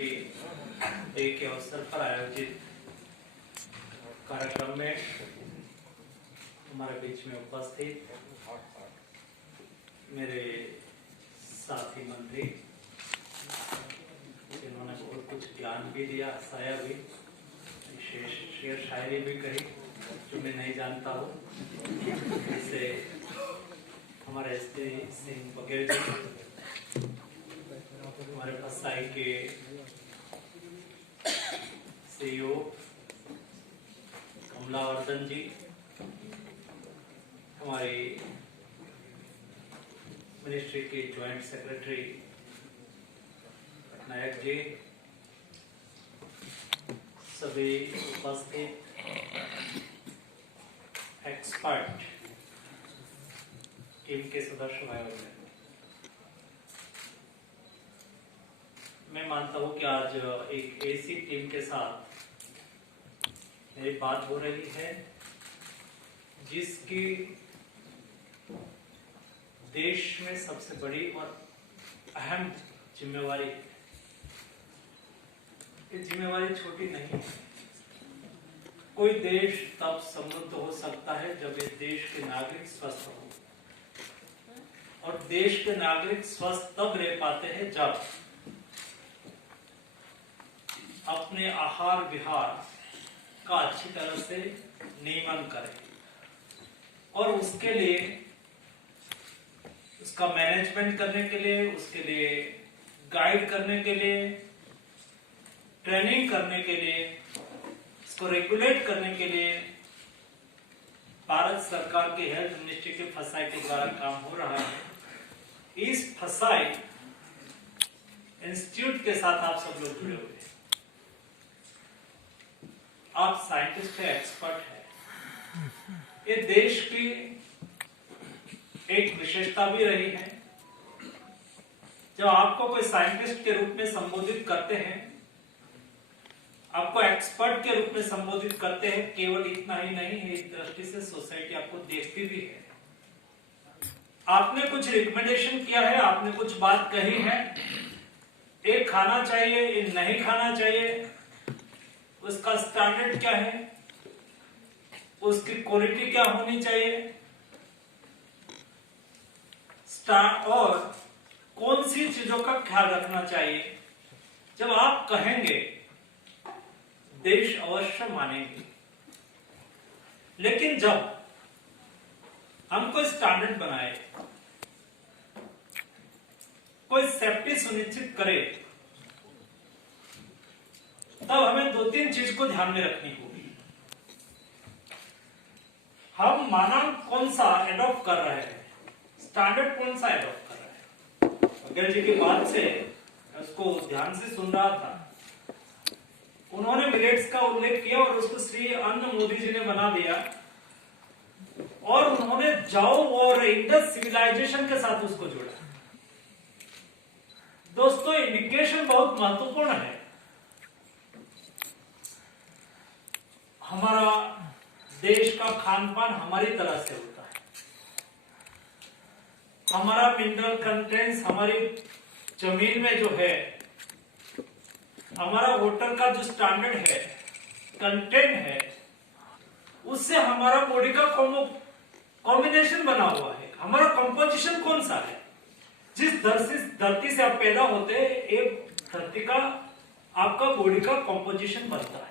University day के अवसर पर आयोजित कार्यक्रम में हमारे बीच में उपस्थित मेरे साथी मंत्री जिन्होंने बहुत कुछ ज्ञान भी दिया, हंसाया भी, विशेष शेर शायरी भी कही जो मैं नहीं जानता हूँ, जैसे हमारे एसपी सिंह बघेल जी, हमारे फसाई के सीईओ कमलावर्धन जी, हमारी मिनिस्ट्री के ज्वाइंट सेक्रेटरी नायक जी, सभी उपस्थित एक्सपर्ट टीम के सदस्य भाई बहन, मैं मानता हूं कि आज एक ऐसी टीम के साथ मेरी बात हो रही है जिसकी देश में सबसे बड़ी और अहम जिम्मेवारी है। ये जिम्मेवारी छोटी नहीं है। कोई देश तब समृद्ध हो सकता है जब इस देश के नागरिक स्वस्थ हो, और देश के नागरिक स्वस्थ तब रह पाते हैं जब अपने आहार विहार का अच्छी तरह से नियमन करें, और उसके लिए, उसका मैनेजमेंट करने के लिए, उसके लिए गाइड करने के लिए, ट्रेनिंग करने के लिए, इसको रेगुलेट करने के लिए भारत सरकार के हेल्थ मिनिस्ट्री के फसाई के द्वारा काम हो रहा है। इस फसाई इंस्टीट्यूट के साथ आप सब लोग जुड़े हुए हैं। आप साइंटिस्ट है, एक्सपर्ट है। ये देश की एक विशेषता भी रही है। जब आपको कोई साइंटिस्ट के रूप में संबोधित करते हैं, आपको एक्सपर्ट के रूप में संबोधित करते हैं, केवल इतना ही नहीं है, इस दृष्टि से सोसाइटी आपको देखती भी है। आपने कुछ रिकमेंडेशन किया है, आपने कुछ बात कही है, ये खाना चाहिए, ये नहीं खाना चाहिए, उसका स्टैंडर्ड क्या है, उसकी क्वालिटी क्या होनी चाहिए, और कौन सी चीजों का ख्याल रखना चाहिए। जब आप कहेंगे, देश अवश्य मानेंगे। लेकिन जब हम कोई स्टैंडर्ड बनाए, कोई सेफ्टी सुनिश्चित करे, तब हमें दो तीन चीज को ध्यान में रखनी होगी। हम मानक कौन सा एडॉप्ट कर रहे हैं, स्टैंडर्ड कौन सा एडॉप्ट कर रहे हैं। बघेल जी की बात से उसको ध्यान से सुन रहा था। उन्होंने मिलेट्स का उल्लेख किया और उसको श्री अन्न मोदी जी ने बना दिया, और उन्होंने जाओ और इंडस सिविलाइजेशन के साथ उसको जोड़ा। दोस्तों, इंडिकेशन बहुत महत्वपूर्ण है। हमारा देश का खान पान हमारी तरह से होता है। हमारा मिनरल कंटेंट्स, हमारी जमीन में जो है, हमारा वाटर का जो स्टैंडर्ड है, कंटेंट है, उससे हमारा बॉडी का कॉम्बिनेशन बना हुआ है। हमारा कंपोजिशन कौन सा है। जिस धरती से आप पैदा होते हैं, एक धरती का आपका बॉडी का कंपोजिशन बनता है,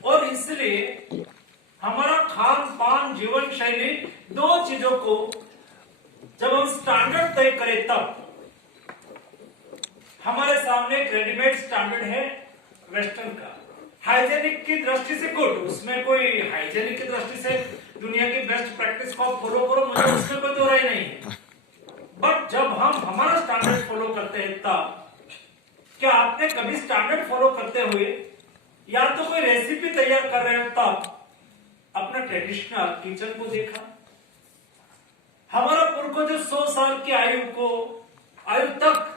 और इसलिए हमारा खान पान, जीवन शैली, दो चीजों को जब हम स्टैंडर्ड तय करें, तब हमारे सामने एक रेडीमेड स्टैंडर्ड है वेस्टर्न का। हाइजेनिक की दृष्टि से गुड, उसमें कोई हाइजेनिक की दृष्टि से दुनिया की बेस्ट प्रैक्टिस को फॉलो करो, मुझे उसमें कोई दो राय नहीं है। बट जब हम हमारा स्टैंडर्ड फॉलो करते हैं, तब क्या आपने कभी स्टैंडर्ड फॉलो करते हुए या तो कोई रेसिपी तैयार कर रहे हैं, तब अपना ट्रेडिशनल किचन को देखा। हमारा पूर्वज 100 साल की आयु तक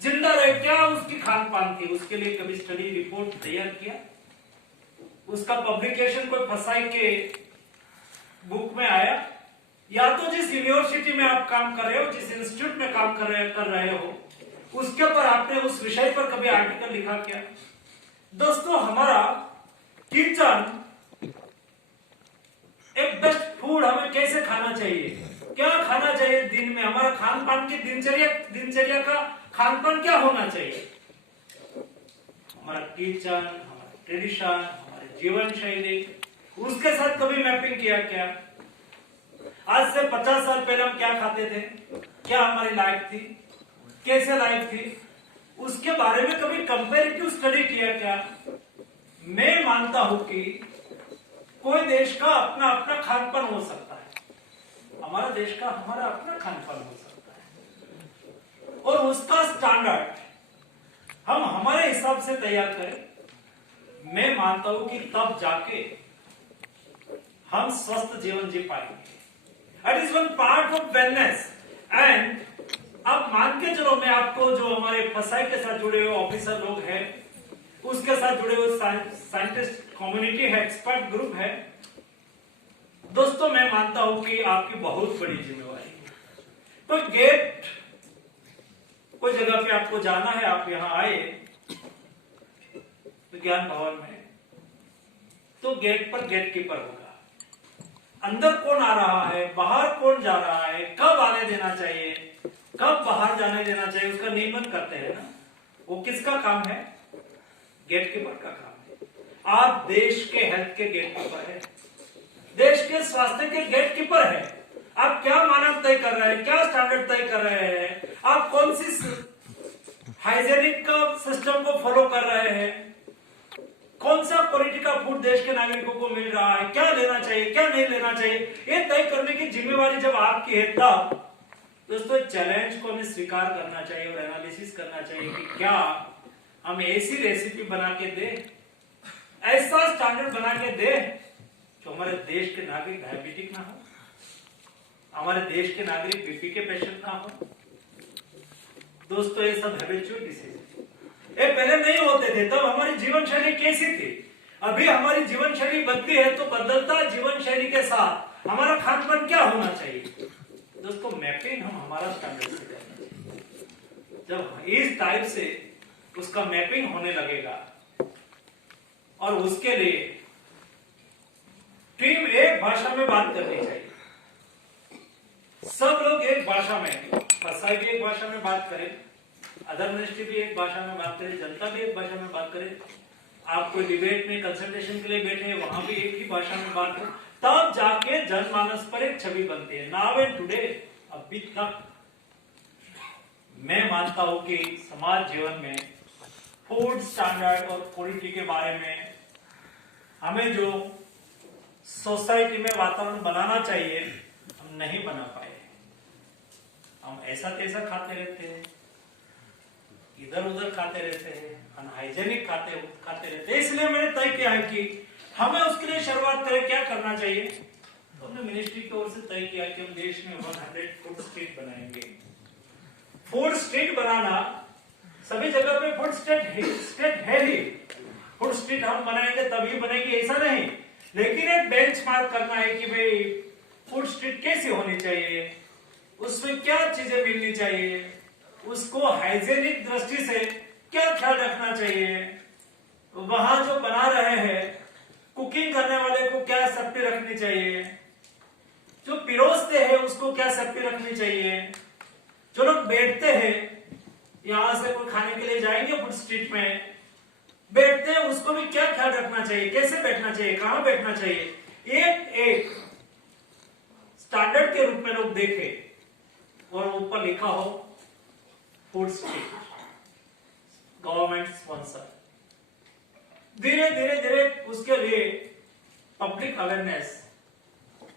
जिंदा रहे, क्या उसकी खान पान थी, उसके लिए कभी स्टडी रिपोर्ट तैयार किया, उसका पब्लिकेशन कोई फसाई के बुक में आया, या तो जिस यूनिवर्सिटी में आप काम कर रहे हो, जिस इंस्टीट्यूट में काम कर रहे हो, उसके ऊपर आपने उस कभी आर्टिकल लिखा क्या? दोस्तों हमारा किचन, एक बेस्ट फूड हमें कैसे खाना चाहिए, क्या खाना चाहिए दिन में, हमारा खान पान की दिनचर्या का खान पान क्या होना चाहिए, हमारा किचन, हमारा ट्रेडिशन, हमारी जीवन शैली, उसके साथ कभी मैपिंग किया क्या? आज से 50 साल पहले हम क्या खाते थे, क्या हमारी लाइफ थी, कैसे लाइफ थी, उसके बारे में कभी कंपैरेटिव स्टडी किया क्या? मैं मानता हूं कि कोई देश का अपना अपना खान पान हो सकता है, हमारा देश का हमारा अपना खान पान हो सकता है, और उसका स्टैंडर्ड हम हमारे हिसाब से तैयार करें। मैं मानता हूं कि तब जाके हम स्वस्थ जीवन जी पाएंगे। That is one part of wellness. And अब मान के चलो, मैं आपको जो हमारे फसाई के साथ जुड़े हुए ऑफिसर लोग हैं, उसके साथ जुड़े हुए साइंटिस्ट कम्युनिटी है, एक्सपर्ट ग्रुप है, दोस्तों मैं मानता हूं कि आपकी बहुत बड़ी जिम्मेवारी है। तो गेट, कोई जगह पे आपको जाना है, आप यहां आए विज्ञान भवन में, तो गेट पर गेट कीपर होगा, अंदर कौन आ रहा है, बाहर कौन जा रहा है, कब आने देना चाहिए, कब बाहर जाने देना चाहिए, उसका नियमन करते हैं ना, वो किसका काम है? गेट कीपर का काम है। आप देश के हेल्थ के गेट कीपर है, देश के स्वास्थ्य के गेट कीपर है। आप क्या मानक तय कर रहे हैं, क्या स्टैंडर्ड तय कर रहे हैं, आप कौन सी हाइजेनिक का सिस्टम को फॉलो कर रहे हैं, कौन सा क्वालिटी का फूड देश के नागरिकों को मिल रहा है, क्या लेना चाहिए, क्या नहीं लेना चाहिए, ये तय करने की जिम्मेवारी जब आपकी है, तब दोस्तों चैलेंज को हमें स्वीकार करना चाहिए और एनालिसिस करना चाहिए कि क्या हम ऐसी रेसिपी बना के दे, ऐसा स्टैंडर्ड बना के दे जो हमारे देश के नागरिक डायबिटिक ना हो, हमारे देश के नागरिक बीपी के पेशेंट ना हो। दोस्तों ये सब हैबिचुअल डिसीज, ये पहले नहीं होते थे, तब हमारी जीवन शैली कैसी थी? अभी हमारी जीवन शैली बदली है, तो बदलता जीवन शैली के साथ हमारा खान पान क्या होना चाहिए? दोस्तों मैपिंग हम हमारा स्टैंडर्ड से करना चाहिए। जब इस टाइप से उसका मैपिंग होने लगेगा, और उसके लिए टीम एक भाषा में बात करनी चाहिए, सब लोग एक भाषा में, फसाई भी एक भाषा में बात करें, अदर मिनिस्ट्री भी एक भाषा में बात करे, जनता भी एक भाषा में बात करे, आप कोई डिबेट में कंसल्टेशन के लिए बैठे, वहां भी एक ही भाषा में बात हो, तब जाके जनमानस पर एक छवि बनती है। नाउ एंड टुडे, अभी तक मैं मानता हूं कि समाज जीवन में फूड स्टैंडर्ड और क्वालिटी के बारे में हमें जो सोसाइटी में वातावरण बनाना चाहिए, हम नहीं बना पाए। हम ऐसा तैसा खाते रहते हैं, इधर उधर खाते रहते हैं, अनहाइजेनिक खाते रहते हैं। इसलिए मैंने तय किया है कि हमें उसके लिए शुरुआत करें, क्या करना चाहिए। तो हमने मिनिस्ट्री की ओर से तय किया कि हम देश में 100 फूड स्ट्रीट बनाएंगे। फूड स्ट्रीट बनाना, सभी जगह पे फूड स्ट्रीट है ही, फूड स्ट्रीट हम बनाएंगे तभी बनेगी ऐसा नहीं, लेकिन एक बेंचमार्क करना है कि भाई फूड स्ट्रीट कैसी होनी चाहिए, उसमें क्या चीजें मिलनी चाहिए, उसको हाइजेनिक दृष्टि से क्या ख्याल रखना चाहिए, वहां जो बना रहे हैं, कुकिंग करने वाले को क्या सेफ्टी रखनी चाहिए, जो पिरोसते हैं उसको क्या सेफ्टी रखनी चाहिए, जो लोग बैठते हैं, यहां से कोई खाने के लिए जाएंगे फूड स्ट्रीट में, बैठते हैं उसको भी क्या ख्याल रखना चाहिए, कैसे बैठना चाहिए, कहां बैठना चाहिए, एक स्टैंडर्ड के रूप में लोग देखे, और ऊपर लिखा हो फूड स्ट्रीट, गवर्नमेंट स्पॉन्सर। धीरे धीरे उसके लिए पब्लिक अवेयरनेस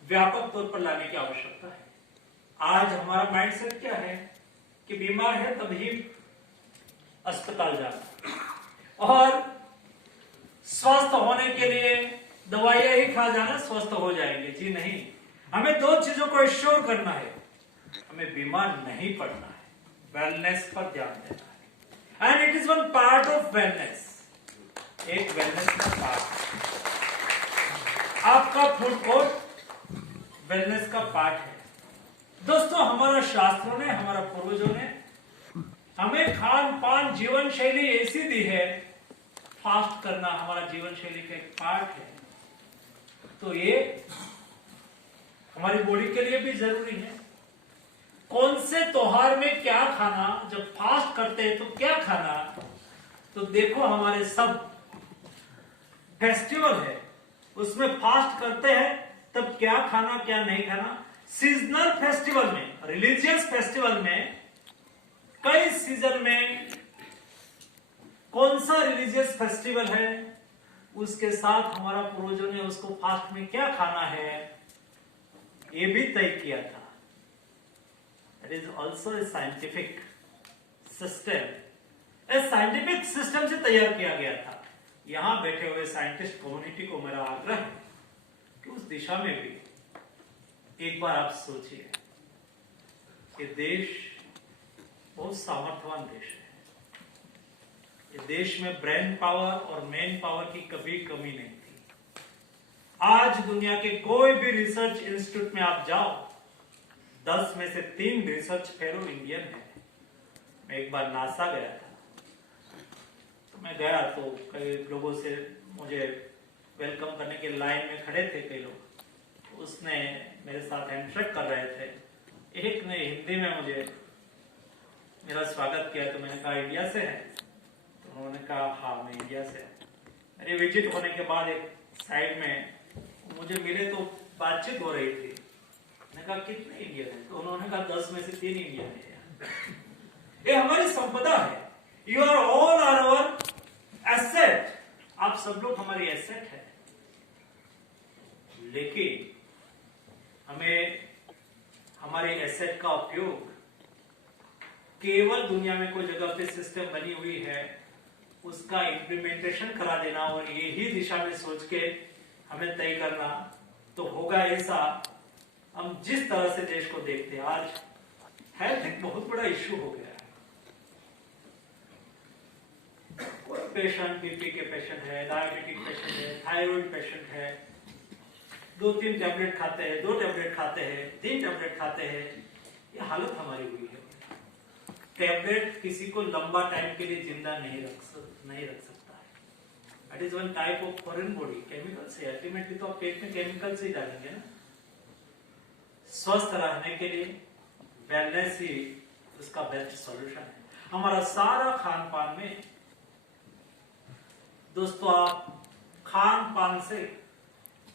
व्यापक तौर पर लाने की आवश्यकता है। आज हमारा माइंडसेट क्या है कि बीमार है तभी अस्पताल जाना, और स्वस्थ होने के लिए दवाइयां ही खा जाना स्वस्थ हो जाएंगे। जी नहीं, हमें दो चीजों को एश्योर करना है, हमें बीमार नहीं पड़ना है, वेलनेस पर ध्यान देना है, and it is one part of wellness, एक वेलनेस का पार्ट। आपका फूड कोर्ट वेलनेस का पार्ट है। दोस्तों हमारा शास्त्रों ने, हमारा पूर्वजों ने हमें खान पान जीवन शैली ऐसी दी है, फास्ट करना हमारा जीवन शैली का एक पार्ट है, तो ये हमारी बॉडी के लिए भी जरूरी है। कौन से त्योहार में क्या खाना, जब फास्ट करते हैं तो क्या खाना, तो देखो हमारे सब फेस्टिवल है उसमें फास्ट करते हैं, तब क्या खाना क्या नहीं खाना। सीजनल फेस्टिवल में, रिलीजियस फेस्टिवल में, कई सीजन में कौन सा रिलीजियस फेस्टिवल है, उसके साथ हमारा पूर्वजों ने उसको फास्ट में क्या खाना है ये भी तय किया था। It is also a scientific system, scientific system से तैयार किया गया था। यहां बैठे हुए साइंटिस्ट कम्युनिटी को मेरा आग्रह है कि उस दिशा में भी एक बार आप सोचिए कि देश बहुत सामर्थ्यवान देश है। इस देश में ब्रेन पावर और मैन पावर की कभी कमी नहीं थी। आज दुनिया के कोई भी रिसर्च इंस्टीट्यूट में आप जाओ, 10 में से 3 रिसर्च फेलो इंडियन है। मैं एक बार नासा गया था, तो मैं गया तो कई लोगों से मुझे वेलकम करने के लाइन में खड़े थे कई लोग, तो उसने मेरे साथ हैंडशेक कर रहे थे। एक ने हिंदी में मुझे मेरा स्वागत किया, तो मैंने कहा इंडिया से है, तो उन्होंने कहा हाँ मैं इंडिया से। मेरे विजिट होने के बाद एक साइड में मुझे मिले तो बातचीत हो रही थी। मैंने कहा कितने इंडियन है, तो उन्होंने कहा 10 में से 3 इंडियन है। ये हमारी संपदा है। You are all are our asset, आप सब लोग हमारी एसेट है। लेकिन हमें हमारे एसेट का उपयोग केवल दुनिया में कोई जगह पे सिस्टम बनी हुई है उसका इम्प्लीमेंटेशन करा देना और यही दिशा में सोच के हमें तय करना, तो होगा ऐसा। हम जिस तरह से देश को देखते हैं, आज हेल्थ एक बहुत बड़ा इश्यू हो गया है। कोई पेशेंट बीपी के पेशेंट है, डायबिटिक पेशेंट है, थायराइड पेशेंट है, 2-3 टैबलेट खाते हैं, 2 टैबलेट खाते हैं, 3 टैबलेट खाते हैं, ये हालत हमारी हुई है। टैबलेट किसी को लंबा टाइम के लिए जिंदा नहीं रख सकता है। It is one type of foreign body, chemical से। अल्टीमेटली तो आप पेट में केमिकल से ही डालेंगे ना। स्वस्थ रहने के लिए वेलनेस ही उसका बेस्ट सॉल्यूशन है। हमारा सारा खान पान में दोस्तों, आप खान पान से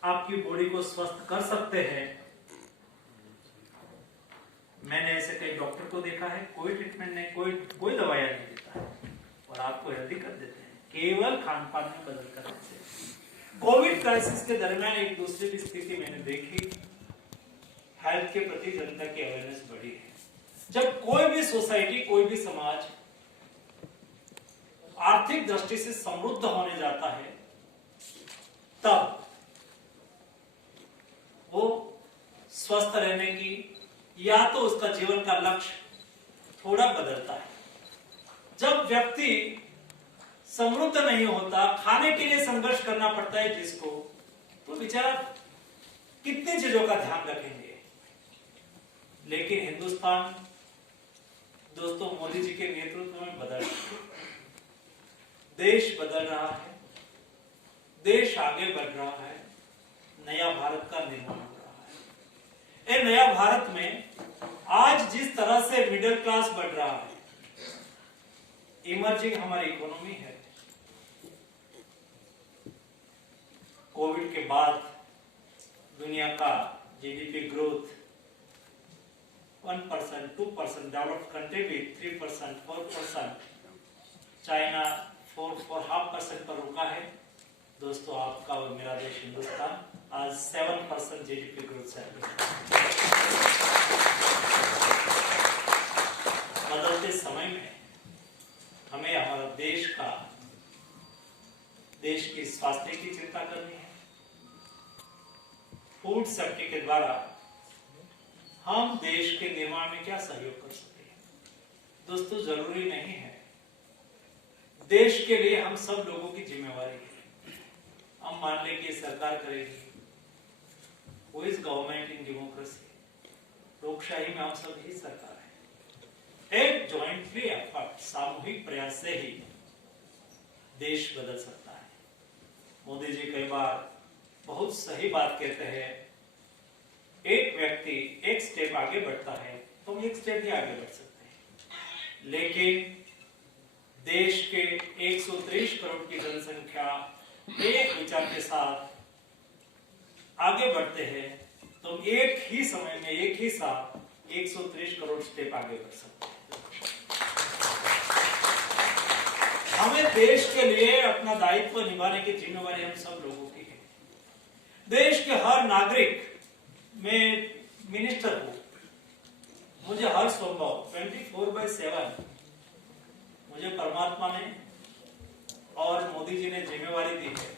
आपकी बॉडी को स्वस्थ कर सकते हैं। मैंने ऐसे कई डॉक्टर को देखा है, कोई ट्रीटमेंट नहीं, कोई दवाइयां नहीं देता है और आपको हेल्दी कर देते हैं केवल खान पान में बदल करने से। कोविड क्राइसिस के दरमियान एक दूसरी भी स्थिति मैंने देखी, हेल्थ के प्रति जनता की अवेयरनेस बढ़ी है। जब कोई भी सोसाइटी, कोई भी समाज आर्थिक दृष्टि से समृद्ध होने जाता है, तब वो स्वस्थ रहने की या तो उसका जीवन का लक्ष्य थोड़ा बदलता है। जब व्यक्ति समृद्ध नहीं होता, खाने के लिए संघर्ष करना पड़ता है जिसको, तो बेचारा कितनी चीजों का ध्यान रखेंगे। लेकिन हिंदुस्तान दोस्तों मोदी जी के नेतृत्व में बदल रहा है, देश बदल रहा है, देश आगे बढ़ रहा है, नया भारत का निर्माण हो रहा है। ये नया भारत में आज जिस तरह से मिडिल क्लास बढ़ रहा है, इमर्जिंग हमारी इकोनॉमी है। कोविड के बाद दुनिया का जीडीपी ग्रोथ 1%, 2%, डेवलप्ड कंट्री भी 3%, 4%, चाइना 4.5% पर रुका है। दोस्तों, आपका और मेरा देश हिंदुस्तान आज 7% जीडीपी ग्रोथ से बदलते समय में हमें हमारा देश की स्वास्थ्य की चिंता करनी है। फूड सेफ्टी के द्वारा हम देश के निर्माण में क्या सहयोग कर सकते हैं। दोस्तों, जरूरी नहीं है, देश के लिए हम सब लोगों की जिम्मेवारी है। हम मान लें कि सरकार करेगी, वो इज गवर्नमेंट इन डेमोक्रेसी, लोकशाही में हम सब ही सरकार है। एक ज्वाइंटली एफर्ट, सामूहिक प्रयास से ही देश बदल सकता है। मोदी जी कई बार बहुत सही बात कहते हैं, एक व्यक्ति एक स्टेप आगे बढ़ता है तो हम एक स्टेप ही आगे बढ़ सकते हैं, लेकिन देश के 130 करोड़ की जनसंख्या एक विचार के साथ आगे बढ़ते हैं तो एक ही समय में एक ही साथ 130 करोड़ स्टेप आगे बढ़ सकते हैं। हमें देश के लिए अपना दायित्व निभाने की जिम्मेवारी हम सब लोगों की है। देश के हर नागरिक, मैं मिनिस्टर हूं, मुझे हर संभव 24/7 मुझे परमात्मा ने और मोदी जी ने जिम्मेवारी दी है,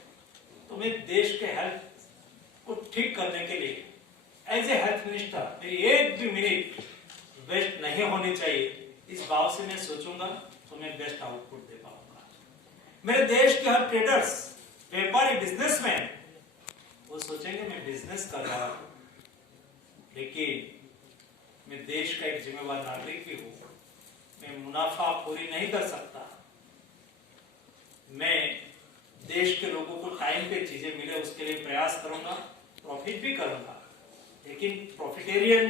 तो मैं देश के हेल्थ को ठीक करने के लिए एज ए हेल्थ मिनिस्टर मेरी एक भी मिनट वेस्ट नहीं होनी चाहिए, इस भाव से मैं सोचूंगा तो मैं बेस्ट आउटपुट दे पाऊंगा। मेरे देश के हर ट्रेडर्स, व्यापारी, बिजनेसमैन वो सोचेंगे मैं बिजनेस कर रहा हूं, लेकिन मैं देश का एक जिम्मेवार नागरिक भी हूं, मैं मुनाफा पूरी नहीं कर सकता, मैं देश के लोगों को टाइम पे चीजें मिले उसके लिए प्रयास करूंगा, प्रॉफिट भी करूंगा, लेकिन प्रॉफिटेरियन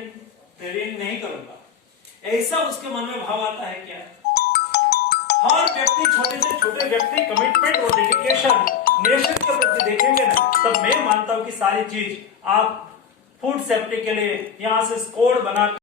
ट्रेडिंग नहीं करूंगा। ऐसा उसके मन में भाव आता है क्या? हर व्यक्ति, छोटे से छोटे व्यक्ति कमिटमेंट और डेडिकेशन नेशन के प्रति देखेंगे ना, तब मैं मानता हूं कि सारी चीज आप फूड सेफ्टी के लिए यहां से स्कोर बना